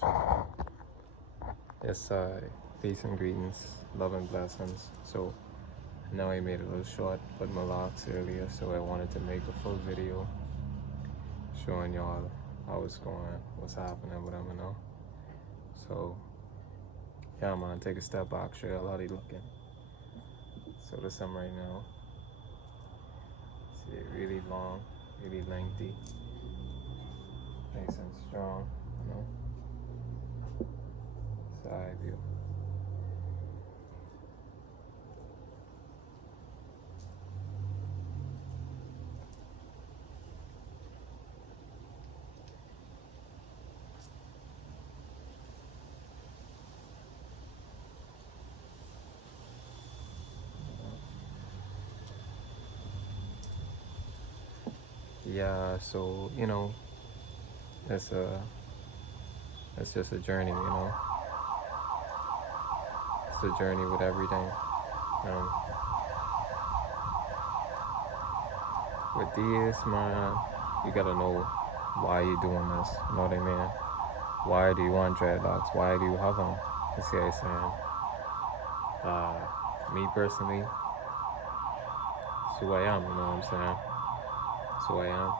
Shalom. Yes, peace and greetings, love and blessings. So, I know I made a little short with my Locs earlier, so I wanted to make a full video showing y'all how it's going, what's happening with them, you know. So, yeah, man, take a step back, show y'all how they looking. So, this them right now. See it really long, really lengthy, nice and strong, you know. Side view. Yeah, so you know, it's a it's just a journey, you know. It's a journey with everything. Um, with this, man, you gotta know why you doing this. You know what I mean? Why do you want dreadlocks? Why do you have them? You see what I'm saying? Me personally, it's who I am. You know what I'm saying? It's who I am.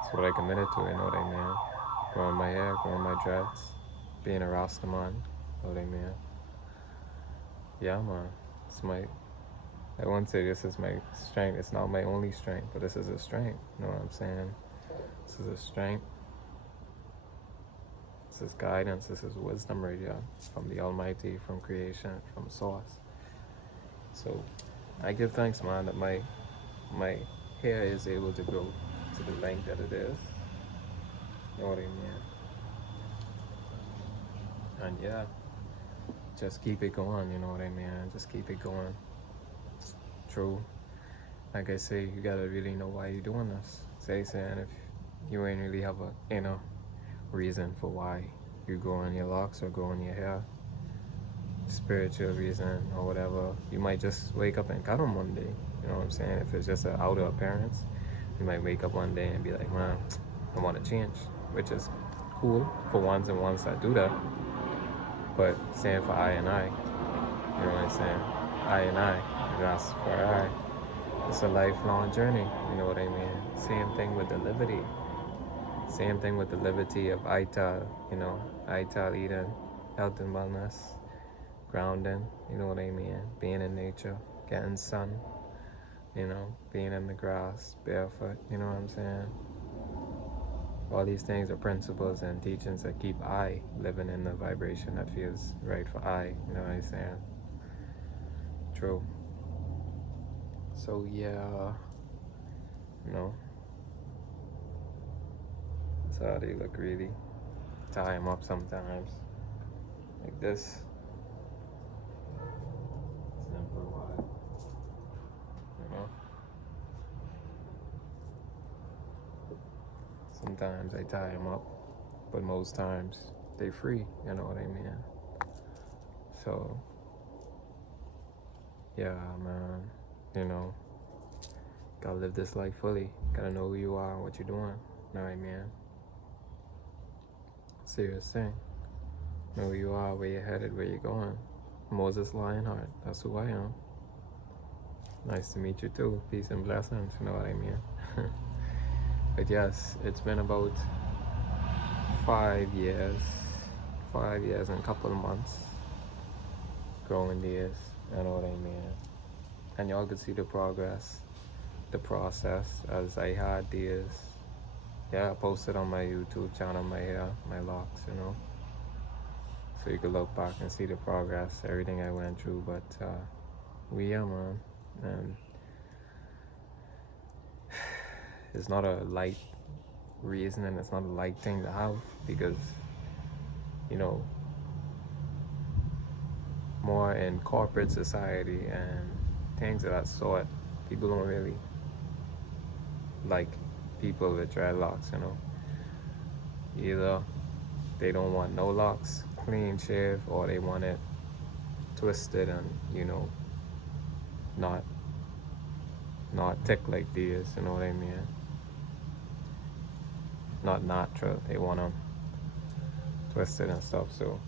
It's what I committed to. You know what I mean? Growing my hair, growing my dreads, being a Rasta man. You know what I mean? Yeah, man. It's my. I wouldn't say this is my strength. It's not my only strength, but this is a strength. You know what I'm saying? This is a strength. This is guidance. This is wisdom right here from the Almighty, from creation, from Source. So I give thanks, man, that my hair is able to grow to the length that it is. You know what I mean? And yeah, just keep it going. You know what I mean? Just keep it going. True. Like I say, you gotta really know why you're doing this. Saying if you ain't really have a reason for why you're growing your locks or growing your hair, spiritual reason or whatever, you might just wake up and cut them one day. You know what I'm saying? If it's just an outer appearance, you might wake up one day and be like, man, I want to change, which is cool for ones and ones that do that. But same for I and I, you know what I'm saying? I and I, that's for I. It's a lifelong journey, you know what I mean? Same thing with the liberty. Same thing with the liberty of Ital, you know, Ital Eden, health and wellness, grounding, you know what I mean? Being in nature, getting sun, you know, being in the grass, barefoot, you know what I'm saying? All these things are principles and teachings that keep I living in the vibration that feels right for I, you know what I'm saying? True. So yeah, you know, that's how they look really. Tie them up sometimes, like this. Simple wide, you know. Sometimes I tie them up, but most times they free, you know what I mean? So, yeah, man, you know, gotta live this life fully. Gotta know who you are and what you're doing, you know what I mean? Serious thing. Know who you are, where you're headed, where you're going. Moses Lionheart, that's who I am. Nice to meet you too. Peace and blessings, you know what I mean? But yes, it's been about 5 years, 5 years and a couple of months growing these, you know what I mean? And y'all could see the progress, the process as I had these. Yeah, I posted on my YouTube channel, my hair, my locks, you know. So you could look back and see the progress, everything I went through. But we are, man. And it's not a light reason and it's not a light thing to have because, you know, more in corporate society and things of that sort, people don't really like people with dreadlocks, you know. Either they don't want no locks, clean shave, or they want it twisted and, you know, not thick like these, you know what I mean? Not natural. They want them twisted and stuff. So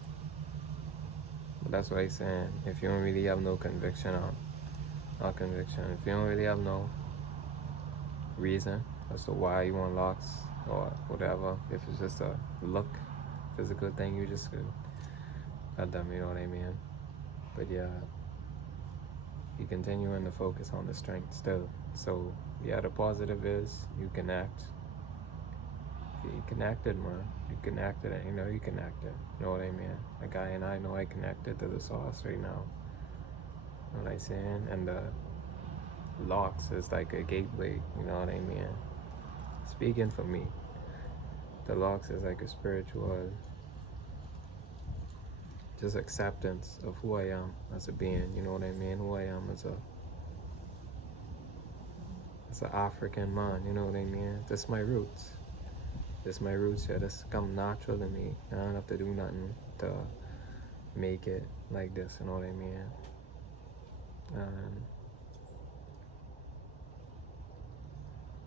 but that's what I'm saying. If you don't really have no conviction on, not conviction, if you don't really have no reason as to why you want locks or whatever, if it's just a look, physical thing, you just could cut them, you know what I mean? But yeah, you continuing to focus on the strength still. So yeah, the positive is you can act. You connected, man. You connected it. You know you connected. You know what I mean? A guy and I know I connected to the sauce right now. You know what I'm saying? And the Locs is like a gateway. You know what I mean? Speaking for me, the Locs is like a spiritual, just acceptance of who I am as a being. You know what I mean? Who I am as an African man. You know what I mean? That's my roots. This my roots, yeah. This come natural to me. I don't have to do nothing to make it like this. You know what I mean? And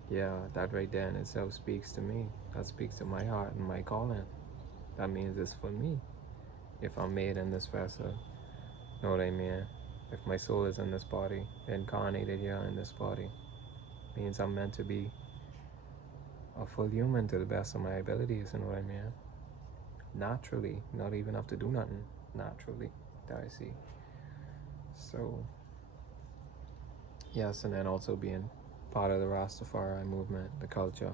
yeah, that right there in itself speaks to me. That speaks to my heart and my calling. That means it's for me. If I'm made in this vessel, you know what I mean? If my soul is in this body, incarnated here in this body, means I'm meant to be a full human to the best of my abilities, you know what I mean? Naturally, not even have to do nothing. Naturally, that I see. So, yes, and then also being part of the Rastafari movement, the culture,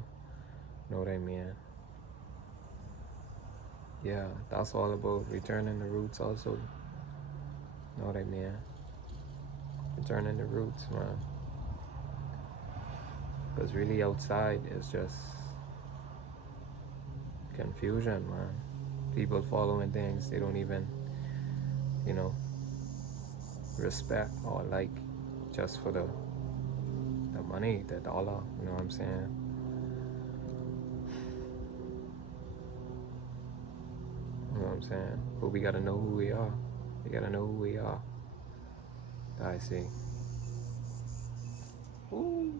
you know what I mean? Yeah, that's all about returning the roots also, you know what I mean? Returning the roots, man. Because really outside is just confusion, man. People following things they don't even, you know, respect or like just for the money, the dollar, you know what I'm saying? You know what I'm saying? But we gotta know who we are. We gotta know who we are. I see. Ooh.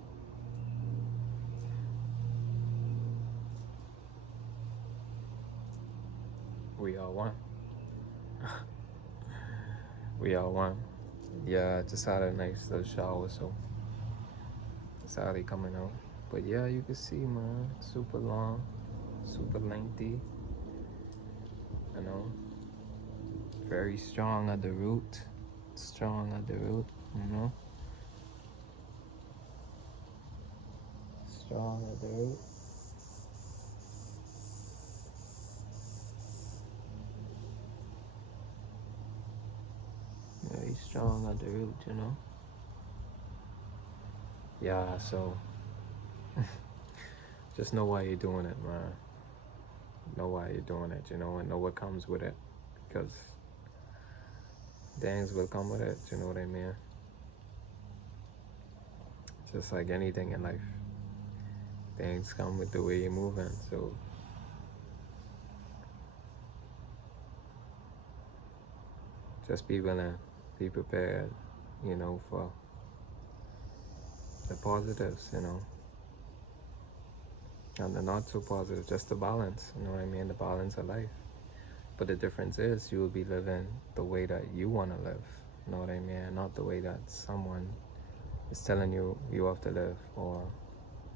We are one. We are one. Yeah, I just had a nice little shower, so it's already coming out. But yeah, you can see, man, super long, super lengthy, you know, very strong at the root, strong at the root, you know, strong at the root. Very strong at the root, you know. Yeah, so just know why you're doing it, man. Know why you're doing it, you know, and know what comes with it, because things will come with it, you know what I mean? Just like anything in life, things come with the way you're moving, so just be willing, be prepared, you know, for the positives, you know, and the not so positive, just the balance, you know what I mean, the balance of life. But the difference is you will be living the way that you want to live, you know what I mean, not the way that someone is telling you you have to live or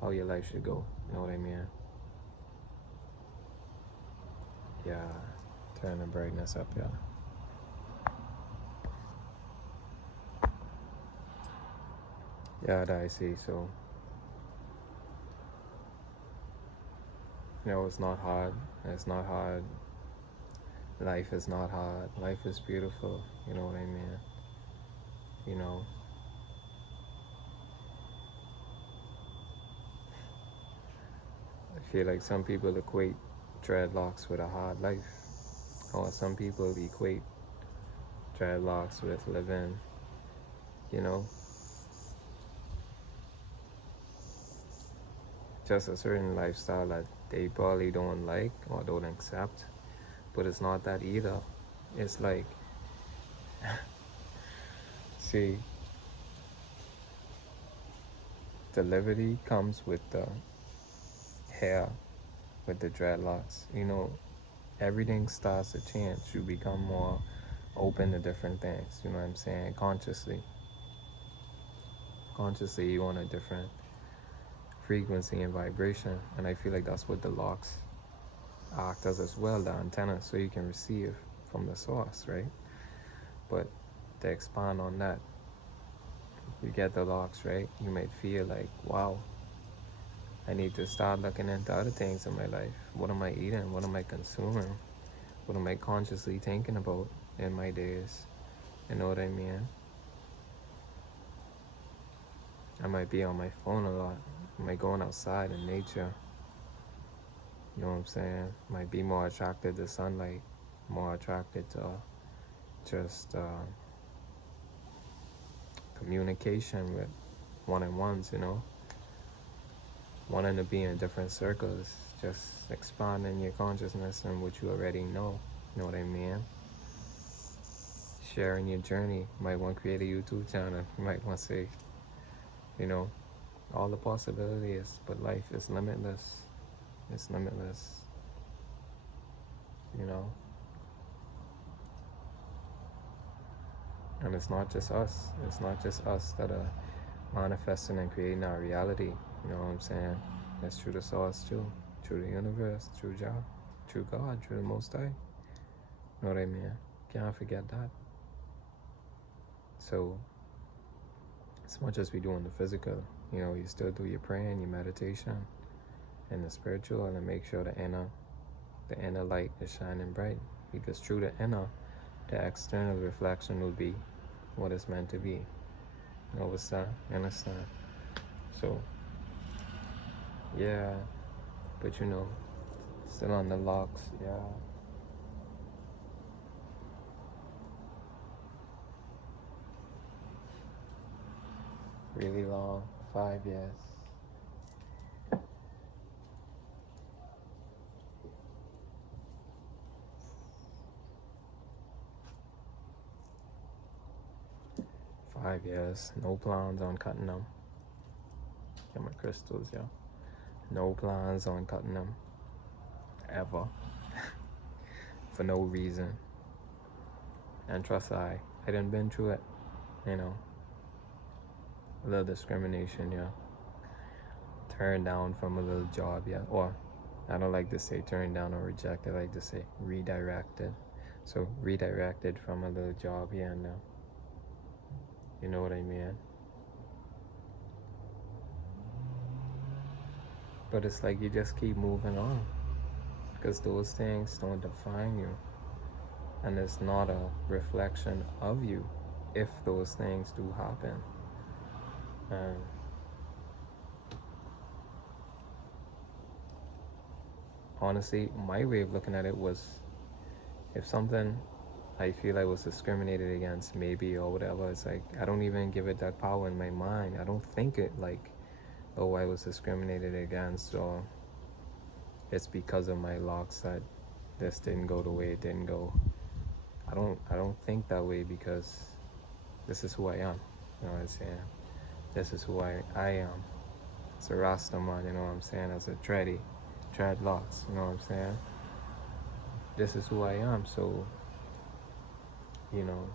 how your life should go, you know what I mean? Yeah, turn the brightness up, yeah. Yeah, that I see. So, you know, it's not hard. It's not hard. Life is not hard. Life is beautiful. You know what I mean? You know, I feel like some people equate dreadlocks with a hard life, or some people equate dreadlocks with living, you know, just a certain lifestyle that they probably don't like or don't accept. But it's not that either. It's like, see, the liberty comes with the hair, with the dreadlocks. You know, everything starts to change. You become more open to different things. You know what I'm saying? Consciously, you on a different frequency and vibration, and I feel like that's what the Locs act as well, the antenna, so you can receive from the source, right? But to expand on that, you get the Locs, right? You might feel like, wow, I need to start looking into other things in my life. What am I eating? What am I consuming? What am I consciously thinking about in my days? You know what I mean? I might be on my phone a lot. I might going outside in nature. You know what I'm saying? Might be more attracted to sunlight, more attracted to just communication with one-on-ones, you know? Wanting to be in different circles, just expanding your consciousness and what you already know. You know what I mean? Sharing your journey. You might want to create a YouTube channel. You might want to say, you know, all the possibilities, but life is limitless. It's limitless, you know? And it's not just us. It's not just us that are manifesting and creating our reality. You know what I'm saying? That's through the source too. Through the universe, through Jah, through God, through the Most High. You know what I mean? Can't forget that. So, as much as we do in the physical, you know, you still do your praying, your meditation, and the spiritual, and make sure the inner light is shining bright. Because through the inner, the external reflection will be what it's meant to be. You know what's that? Understand? So, yeah, but you know, still on the Locs, yeah. Really long, 5 years. No plans on cutting them. Get my crystals, yeah. No plans on cutting them. Ever. For no reason. And trust I done been through it, you know. A little discrimination, yeah. Turned down from a little job, yeah. Or, I don't like to say turned down or rejected, I like to say redirected. So, redirected from a little job here and there. You know what I mean? But it's like you just keep moving on. Because those things don't define you. And it's not a reflection of you if those things do happen. And honestly, my way of looking at it was, if something I feel I was discriminated against, maybe, or whatever, it's like I don't even give it that power in my mind. I don't think it like, oh, I was discriminated against, or it's because of my Locs that this didn't go the way it didn't go. I don't think that way, because this is who I am. You know what I'm saying? This is who I am. It's a Rastaman, you know what I'm saying? As a Dreadlocks, you know what I'm saying? This is who I am. So, you know,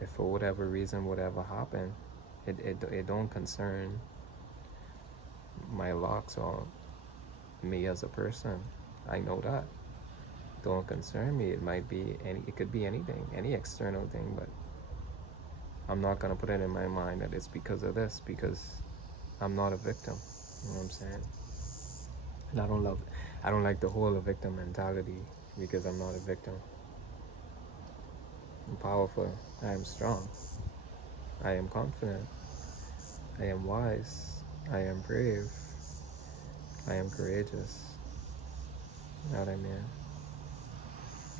if for whatever reason, whatever happened, it don't concern my Locs or me as a person. I know that. Don't concern me. It could be anything, any external thing, but I'm not gonna put it in my mind that it's because of this, because I'm not a victim. You know what I'm saying? And I don't like the whole victim mentality, because I'm not a victim. I'm powerful. I am strong. I am confident. I am wise. I am brave. I am courageous. You know what I mean?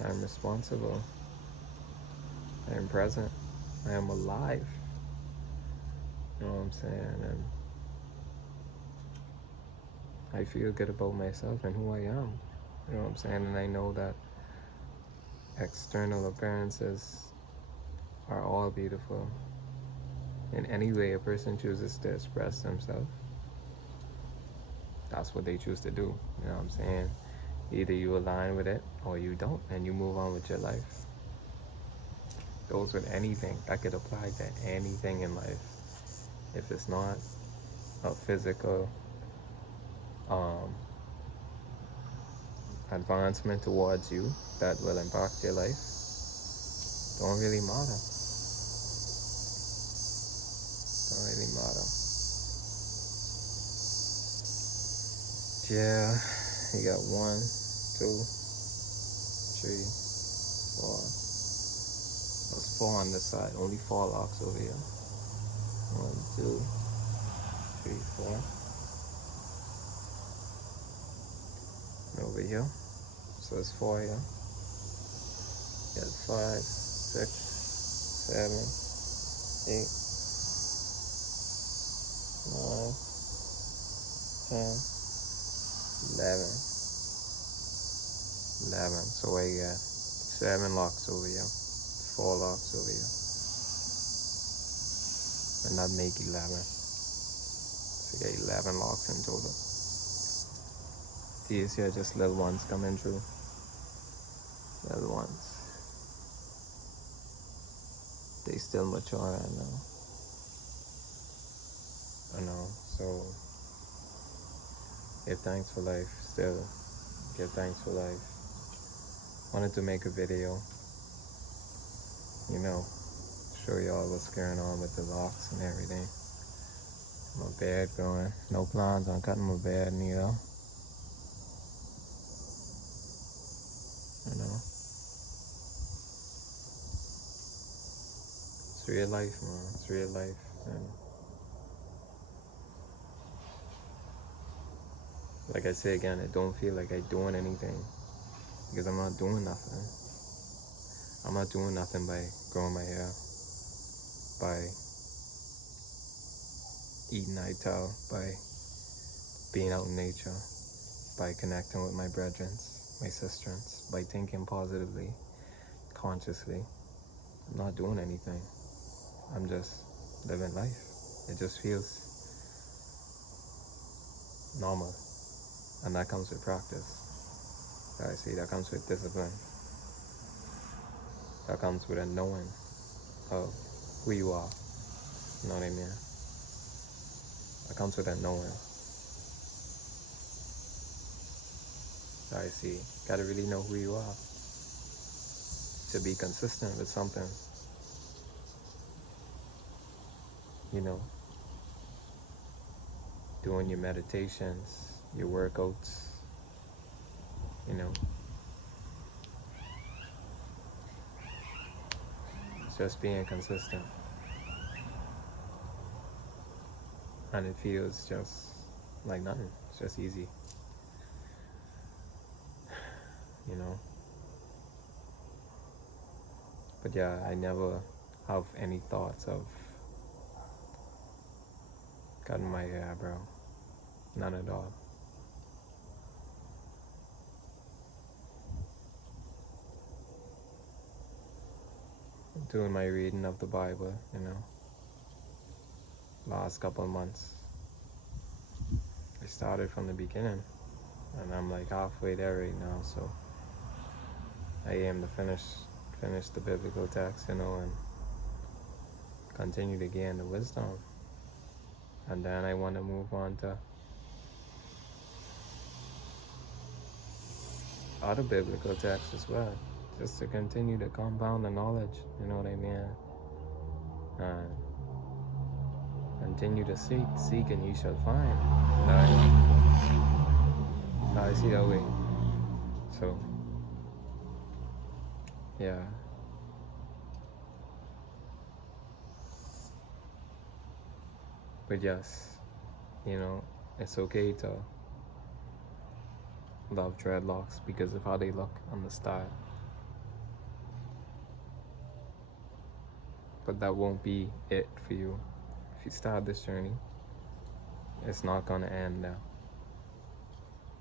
I am responsible. I am present. I am alive. You know what I'm saying? And I feel good about myself and who I am. You know what I'm saying? And I know that external appearances are all beautiful. In any way a person chooses to express themselves, that's what they choose to do. You know what I'm saying? Either you align with it or you don't, and you move on with your life. Goes with anything. That could apply to anything in life. If it's not a physical um, advancement towards you that will impact your life, don't really matter. Don't really matter. Yeah, you got 1, 2, 3, 4. There's 4 on this side. Only 4 Locs over here. 1, 2, 3, 4. And over here. So it's 4 here. You got 5, 6, 7, 8, 9, 10, 11. 11. So I got 7 Locs over here. 4 Locs over here. And that make 11. So you got 11 Locs in total. These here are just little ones coming through. Little ones. They still mature right now. I know. So give thanks for life. Still give thanks for life. Wanted to make a video, show y'all what's going on with the Locs and everything. My beard growing. No plans on cutting my beard neither. It's real life, man. It's real life. And like I say again, I don't feel like I'm doing anything because I'm not doing nothing. I'm not doing nothing by growing my hair, by eating ITAL, by being out in nature, by connecting with my brethren, my sisters, by thinking positively, consciously. I'm not doing anything. I'm just living life. It just feels normal. And that comes with practice. I see, that comes with discipline. That comes with a knowing of who you are. You know what I mean? That comes with a knowing. I see. Gotta really know who you are to be consistent with something. Doing your meditations, your workouts, just being consistent. And it feels just like nothing. It's just easy. But yeah, I never have any thoughts of cutting my hair, bro. None at all. Doing my reading of the Bible, last couple of months. I started from the beginning, and I'm like halfway there right now, so I aim to finish the biblical text, and continue to gain the wisdom. And then I want to move on to other biblical texts as well, just to continue to compound the knowledge, you know what I mean? And continue to seek and you shall find. I see that way. So, yeah. But yes, it's okay to love dreadlocks because of how they look on the style. But that won't be it for you. If you start this journey, it's not gonna end now.